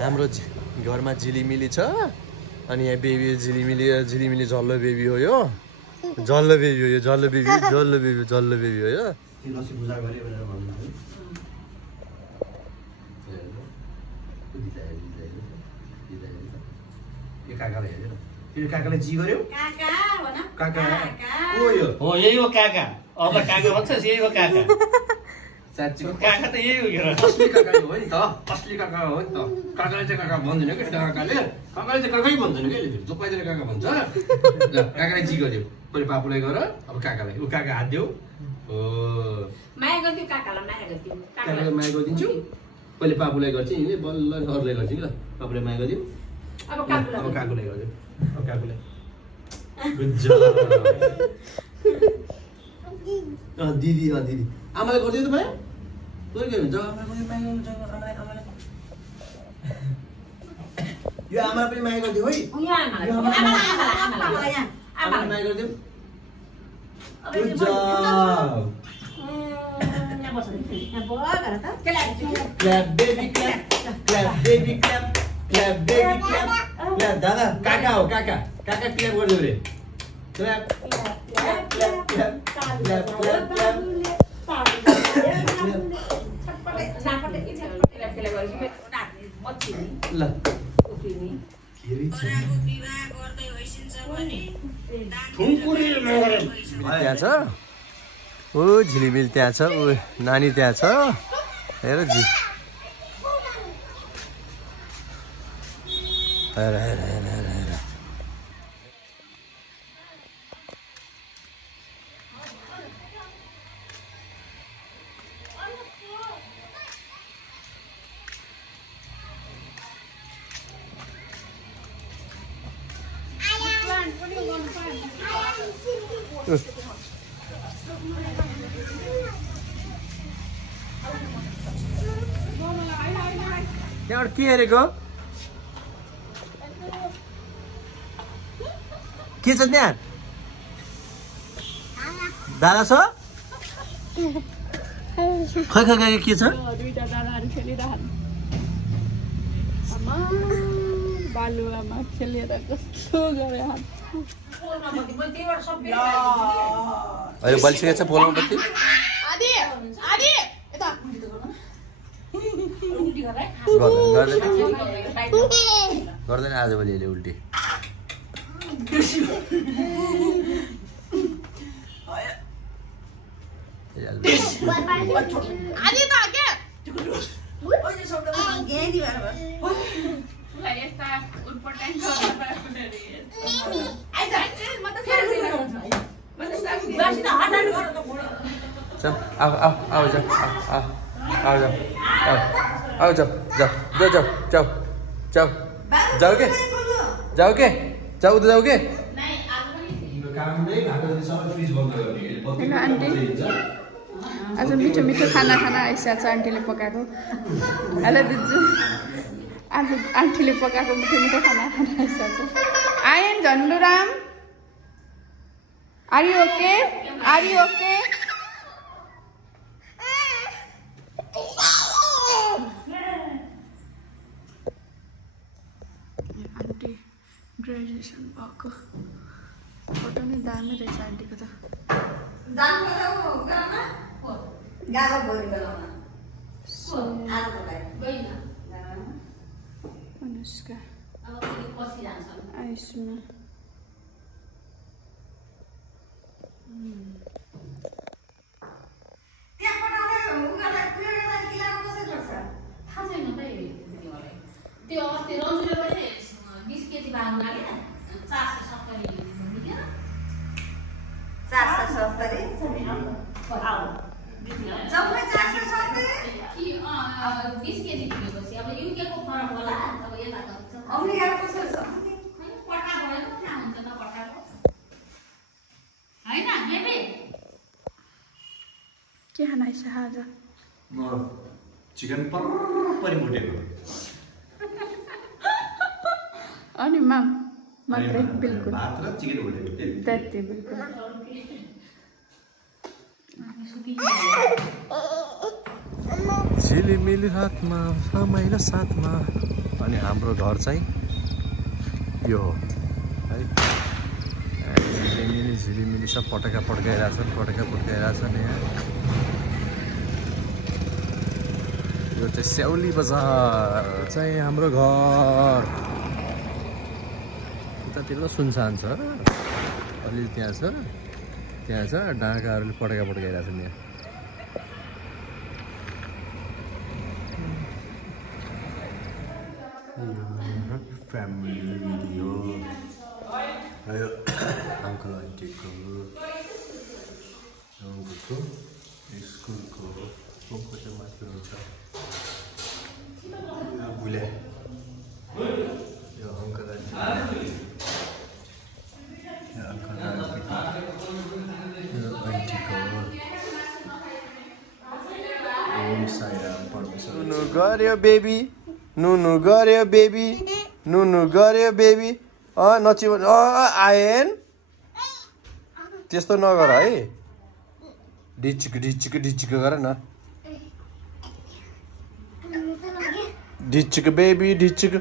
हाम्रो घरमा झिलिमिली छ अनि यहाँ बेबी झिलिमिली जल्लो बेबी हो यो जल्लो बेबी हो यो जल्लो बेबी हो यो लक्ष्मी पूजा गरे भनेर भन्नुहुन्छ यो काकाले हेर्यो यो काकाले जी गर्यो काका को यो हो यही हो काका अब काका भन्छ यही हो काका साँच्चीको काका त यही हो के असली काका हो नि त असली काका हो नि त काकाले चाहिँ काका भन्दैन कि काकाले चाहिँ काकै भन्दैन कि जो पाइदिएर काका भन्छ ल काकाले जी गर्यो पहिले बाबुलाई गर अब काकालाई ऊ काका हात देऊ हो माया गर्दियो काकालाई माया गर्दियो काकालाई माया गरिदिन्छु पहिले बाबुलाई गर्छ यिनले बल्ल अरूलाई गर्छ कि ल बाबुलाई माया गरिदियो अब काकुलाई गर्यो अब काकुलाई गुड जब दिदी दिदी आमालाई गरिदियो त माया के हुन्छ आमालाई माया गर्नु आमालाई यो आमालाई पनि माया गरिदियो है आमालाई माया गरिदियो good job clap baby clap clap baby clap clap baby clap clap दादा काका हो काका काका क्ल्याप गरिदियो रे clap clap clap clap clap clap clap ल त्यहाँ छ ओ झिलिमिली त्यहाँ छ ऊ नानी त्यहाँ छ हेर हेर त्यहाँबाट के हेरेको के छ त्यहाँ दादा छ खै खै खै के छ दुईटा दादाहरू खेलिरहन् बालुवामा खेलेर कस्तो गरे अहिले बलिसकेको छ पोलमा बत्ती गर्दैन आजभोलि यसले उल्टी जाओ के आज मिठो मिठो खाना आइसकेको छ आन्टीले पकाएको हेलो दिजु आज आन्टीले पकाएको मिठो मिठो खाना आइसकेको छ आयन झन्डुराम are you okay aunty graduation भएको फोटो नै दामी रहेछ आन्टीको त अनुष्का आयुष्मा त्यो अस्ति रन्जुले पनि 20 केजी बाँध्नु लाग्यो 470 केजी किनेपछि अब युकेको फरक होला अब यता त अमेरिकाको कसरी छ पट्टा भयो थाहा हुन्छ त पट्टाको हैन बेबी के खाना आइस आज चिकन परिमुटेको अनि मात्रै बिल्कुल भात र चिकन उडेको त्यति बिल्कुल झिलिमिली हातमा रमाइलो साथमा अनि हाम्रो घर चाहिँ यो हो है। झिलिमिली झिलिमिली सब पटका पड्काइरहेछन् यहाँ। यो चाहिँ स्याउली बजार चाहिँ हाम्रो घर। उतातिर सुनसान छ, अलि त्यहाँ छ डाँगाहरूले पड्काइरहेछन् यहाँ। फ्यामिली भिडियो अङ्कल आन्टीको स्कुलको चाहिँ माथि हुन्छ बुले यो अङ्कल आन्टी ओम साईराम परमेश्वर। नुनु गर्यो बेबी नचिउ आएन त्यस्तो नगर है। ढिचिक गर न। ढिचिक बेबी ढिचिक।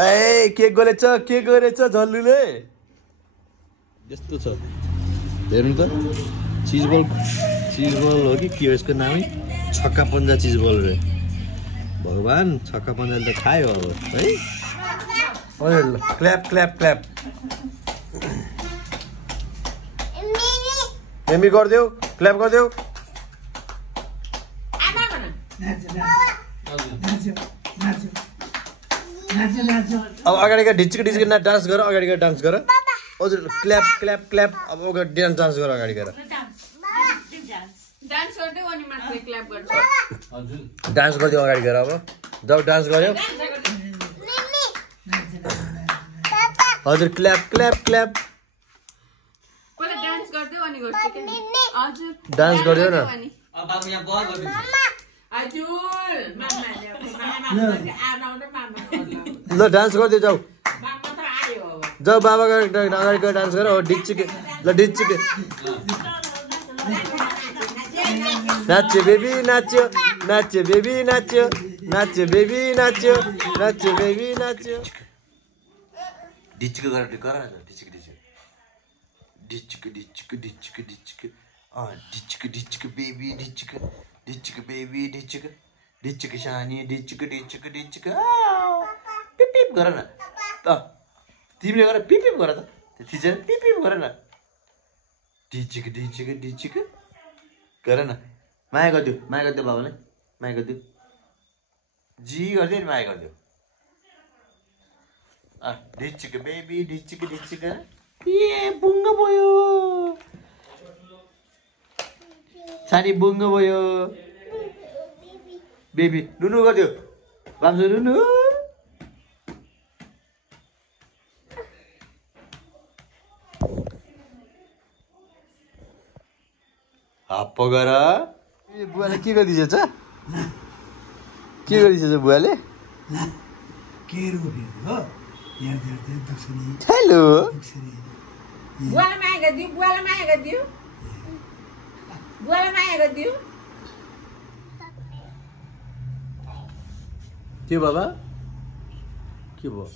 ए के गरेछ झल्लुले। यस्तो छ हेर्नु त। चिज बल हो कि के हो यसको नामै? छक्का पन्जा चिज बल रे। भगवान छक्का पन्जाले त खायो अब है। क्ल्याप मेमी गरिदेऊ, क्ल्याप गरिदेऊ। अब अगाडि ढिचिक डान्स गर। अगाडि गएर डान्स गर। हजुर क्ल्याप अब डान्स गर अगाडि गएर। डान्स गरिदियो अगाडि गएर। अब जब डान्स गर्यो हजुर क्ल्याप डान्स गरिदियो न। ल डान्स गरिदियो जाऊ बाबा अगाडि गएर डान्स गर। ढिचिक नाच्यो बेबी नाच्यो। ढिचिक गर ढिचिक बेबी ढिचिक सानी ढिचिक पिप गर न। तिमीले गर पिप गर त। थिचेर पिप गर न। ढिचिक गर न। माया गरिदियो बाबालाई। माया गरिदियो जी गरिदियो नि। माया गरिदियो। ढिचिक बेबी ढिचिक ए बुङ्ग भयो सानी बुङ्ग भयो। बेबी नुनु गरिदियो बाम्सो नुनु। हाप्पो गर। बुवाले के गरिदिएछ? बुवाले? हेलो के बाबा के भयो?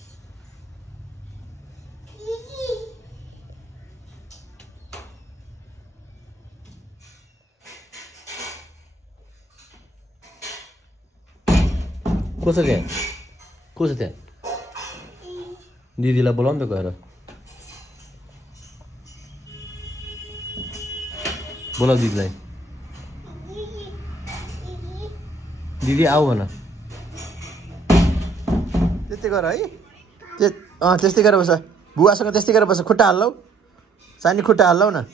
को छ त्यहाँ? दिदीलाई बोलाउनु त गएर। बोलाऊ दिदीलाई। दिदी आऊ भन। त्यस्तै गर है। त्यस्तै गरेर बस। बुवासँग त्यस्तै गरेर बस। खुट्टा हाल्लौ सानी, खुट्टा हाल्लौ न।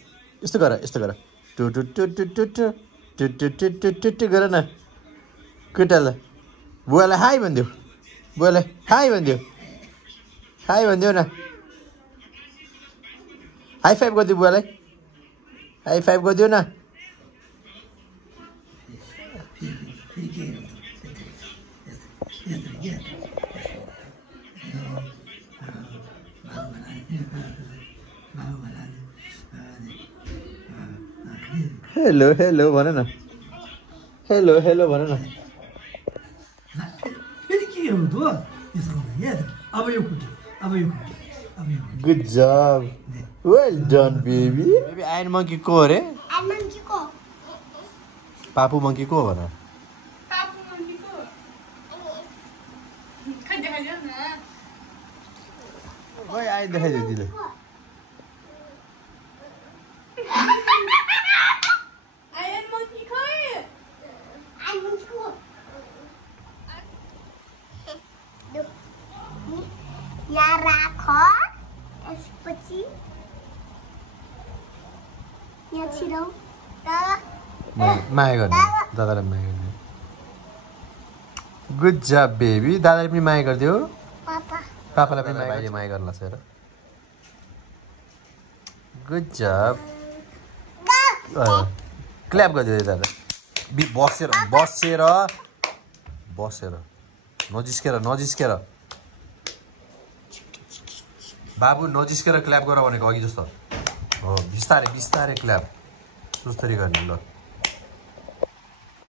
यस्तो गर टु गर न खुट्टालाई। बुवालाई हाई भनिदेऊ। हाई भनिदेऊ न। हाई फाइभ गरिदियो बुवालाई। हाई फाइभ गरिदियो न। हेलो भन न। हेलो भन न। हुँदो यसो गर्दा अब यो खुट्टी अब यो खुट्टी अब यो good job well done baby baby Ayan monkey को हो रे पापु मंकी को हो भन पापु मम्मीको खै देखाइदियो न ओइ आयन देखाइदियो दिले आयन मम्मी खोइ यहाँ राख त्यसपछि यहाँ छिरौ माया गर्ने दादालाई माया गर्ने गुड जब बेबी दादाले पनि माया गरिदियो पापालाई पनि भाइले माया गर्न लाग्छ हेर गुड जब क्ल्याप गरिदियो दादा बसेर बसेर बसेर नजिस्केर नजिस्केर बाबु नजिस्केर क्ल्याप गर भनेको अघि जस्तो हो बिस्तारै बिस्तारै क्ल्याप सुस्तरी गर्ने ल